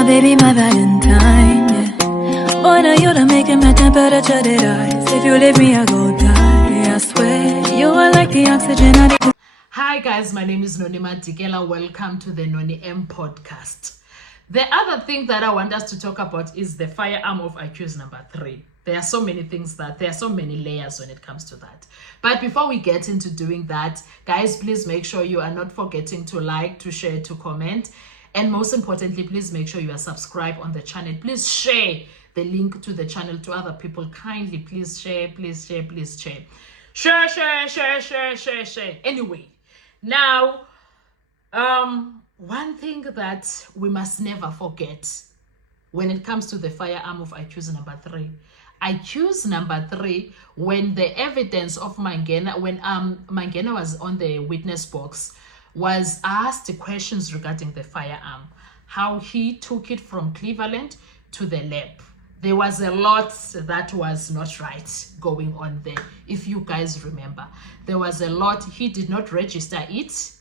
my baby, my Valentine, yeah. Boy, now you done making my temperature that rise. If you leave me, I go die, I swear. You are like the oxygen I need. Hi guys, my name is Nonima Dikela. Welcome to the Noni M podcast. The other thing that I want us to talk about is the firearm of accused number 3. There are so many things there are so many layers when it comes to that. But before we get into doing that, guys, please make sure you are not forgetting to like, to share, to comment. And most importantly, please make sure you are subscribed on the channel. Please share the link to the channel to other people. Kindly, please share, please share, please share. Share. Anyway, now, one thing that we must never forget when it comes to the firearm of accused number 3. Accused number 3, when the evidence of Mangena, when Mangena was on the witness box, was asked questions regarding the firearm, how he took it from Cleveland to the lab. There was a lot that was not right going on there. If you guys remember, there was a lot. He did not register it.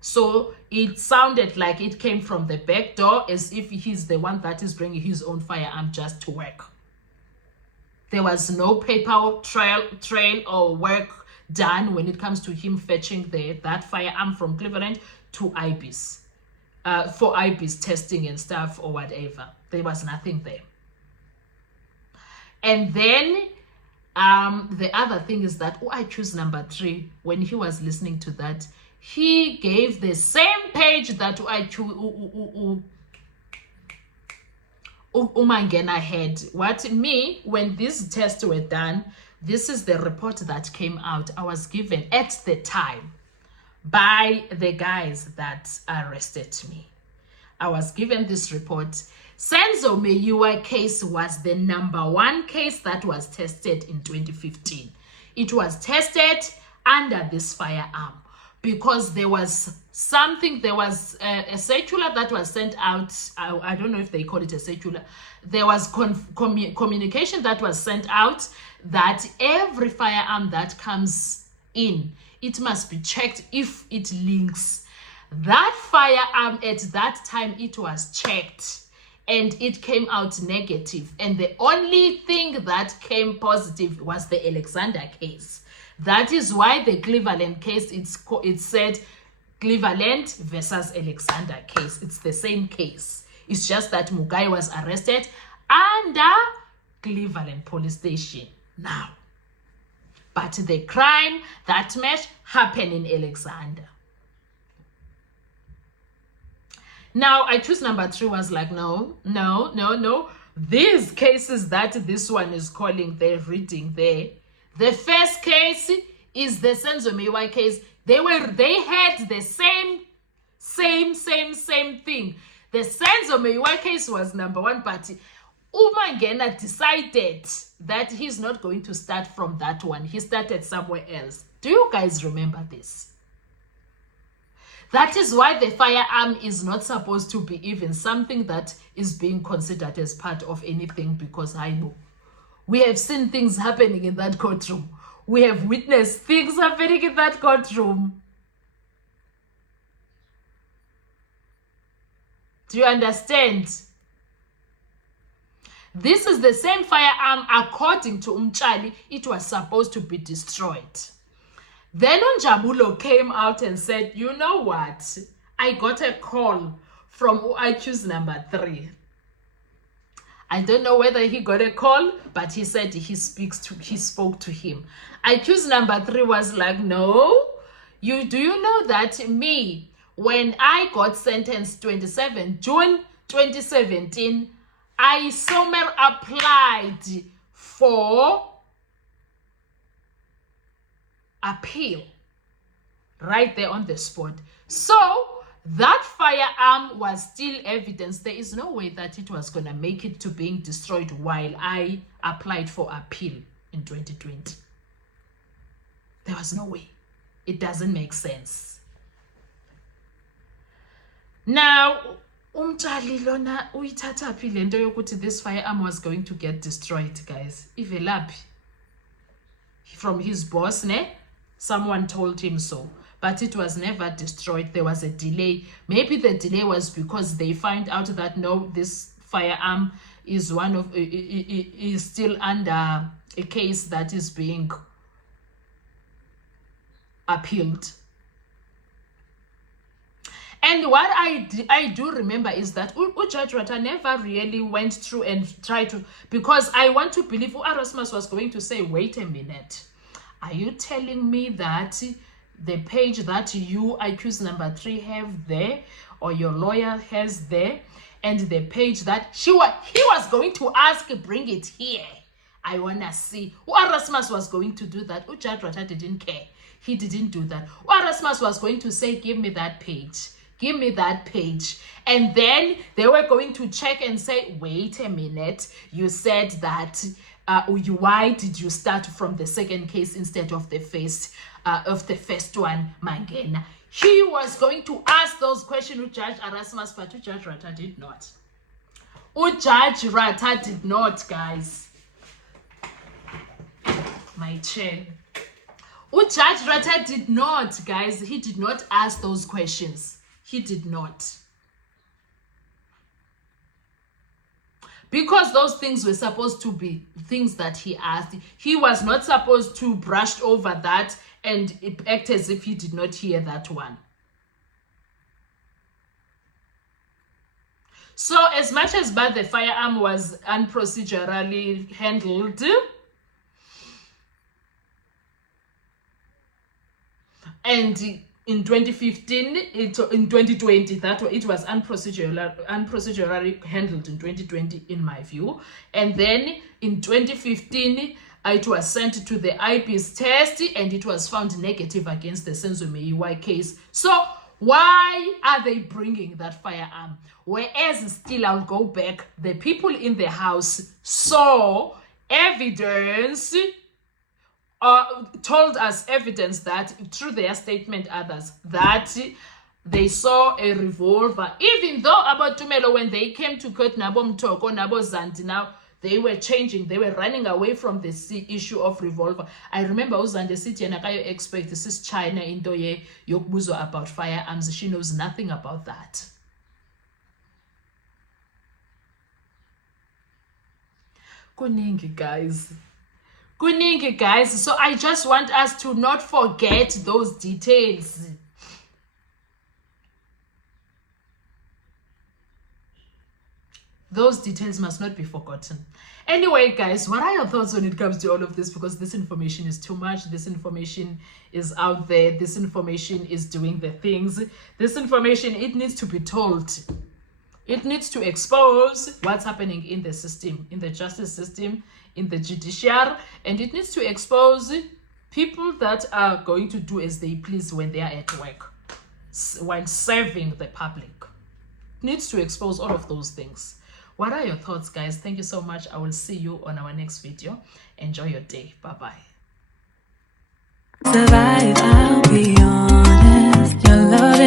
So it sounded like it came from the back door, as if he's the one that is bringing his own firearm just to work. There was no paper trail or work done when it comes to him fetching that firearm from Cleveland to IBIS, for IBIS testing and stuff or whatever. There was nothing there. And then the other thing is that accused number 3, when he was listening to that, he gave the same page that Umangena had. When these tests were done, this is the report that came out. I was given at the time by the guys that arrested me. I was given this report. Senzo Meyiwa case was the number 1 case that was tested in 2015. It was tested under this firearm because there was a circular that was sent out. I don't know if they call it a circular. There was communication that was sent out that every firearm that comes in, it must be checked if it links. That firearm at that time, it was checked and it came out negative. And the only thing that came positive was the Alexander case. That is why the Cleveland case, it said Cleveland versus Alexander case. It's the same case. It's just that Mugai was arrested under Cleveland police station now. But the crime, that match, happened in Alexander. Now, accused number 3 was like, no. These cases that this one is calling, they're reading there. The first case is the Senzo Meyiwa case. They had the same thing. The Senzo Meyiwa case was number 1, but Umangena decided that he's not going to start from that one. He started somewhere else. Do you guys remember this? That is why the firearm is not supposed to be even something that is being considered as part of anything, because I know we have seen things happening in that courtroom. We have witnessed things happening in that courtroom. Do you understand? This is the same firearm. According to Umchali, it was supposed to be destroyed. Then Unjabulo came out and said, you know what? I got a call from accused number 3. I don't know whether he got a call, but he said he spoke to him. Accused number 3 was like, no, do you know that me, when I got sentenced June 2017, I somewhere applied for appeal right there on the spot. So that firearm was still evidence. There is no way that it was going to make it to being destroyed while I applied for appeal in 2020. There was no way. It doesn't make sense. Now, Umtali lona uyithatha phi lento yokuthi this firearm was going to get destroyed, guys. Ivelaphi from his boss, ne? Someone told him so. but it was never destroyed. There was a delay. Maybe the delay was because they find out that no, this firearm is is still under a case that is being appealed. And what I do remember is that Judge Ratha never really went through and tried to, because I want to believe Erasmus was going to say, wait a minute, are you telling me that the page that you, accused number 3, have there, or your lawyer has there, and the page that he was going to ask, bring it here, I want to see. Erasmus was going to do that. Judge Ratha didn't care. He didn't do that. Erasmus was going to say, give me that page. Give me that page. And then they were going to check and say, wait a minute, you said that, why did you start from the second case instead of the first one, Mangena? He was going to ask those questions to Judge Erasmus, but Judge Ratha did not. Judge Ratha did not, guys. My chair. Judge Ratha did not, guys. He did not ask those questions. He did not. Because those things were supposed to be things that he asked. He was not supposed to brush over that and act as if he did not hear that one. So as much as bad the firearm was unprocedurally handled, and in 2015, in 2020, that it was unprocedurally handled in 2020, in my view. And then in 2015, it was sent to the IP's test, and it was found negative against the Senzo Meyiwa case. So why are they bringing that firearm? Whereas still, I'll go back, the people in the house saw evidence, told us evidence that through their statement, others, that they saw a revolver. Even though about Tumelo, when they came to court, Nabo Mtoko, Nabo Zandi, now they were changing, they were running away from the issue of revolver. I remember Uzande City and I expect this is China in Doye Yokbuzo about firearms. She knows nothing about that. Kuningi, guys. Kuningi, guys. So I just want us to not forget those details. Those details must not be forgotten. Anyway, guys, what are your thoughts when it comes to all of this? Because this information is too much. This information is out there. This information is doing the things. This information, it needs to be told. It needs to expose what's happening in the system, in the justice system, in the judiciary, and it needs to expose people that are going to do as they please when they are at work, while serving the public. It needs to expose all of those things. What are your thoughts, guys? Thank you so much. I will see you on our next video. Enjoy your day. Bye-bye. Survive, I'll be honest. Your love